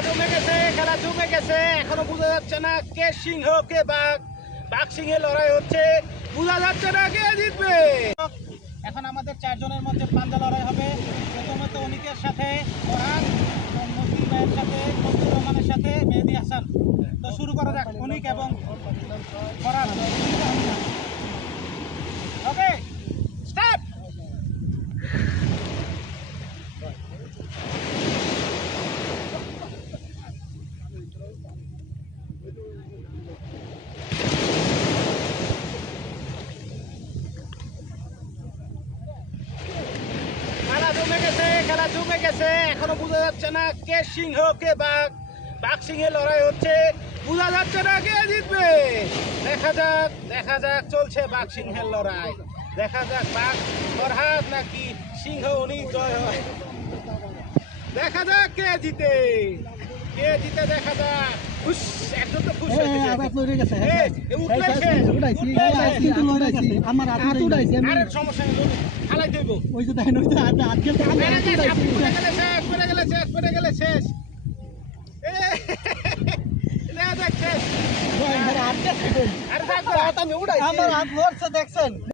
খেলা জমে গেছে এখনো বোঝা যাচ্ছে না কে সিংহ কে বাঘ। বাঘ সিংহে লড়াই হচ্ছে, বোঝা যাচ্ছে না কে জিতবে। এখন আমাদের চারজনের মধ্যে পাঞ্জা লড়াই হবে। প্রথমত অনিকের সাথে ফরহাদ এবং নসির ভাইয়ের সাথে ফজলুর রহমানের সাথে মেহেদী হাসান। তো শুরু করা যাক, অনিক এবং ফরহাদ। ওকে, স্টার্ট। খেলা জমে গেছে এখনো বোঝা যাচ্ছে না কে সিংহ কে বাঘ। বাঘ সিংহে লড়াই হচ্ছে, বোঝা যাচ্ছে না কে জিতবে। দেখা যাক চলছে বাঘ সিংহের লড়াই। দেখা যাক বাঘ ফরহাদ নাকি সিংহ অনিক জয় হয়। দেখা যাক কে জিতে দেখা যাক। খুশ, একজন তো খুশ হয়ে গেছে। আরে সমস্যা নেই, খালাই দেবো। শেষ। দেখছেন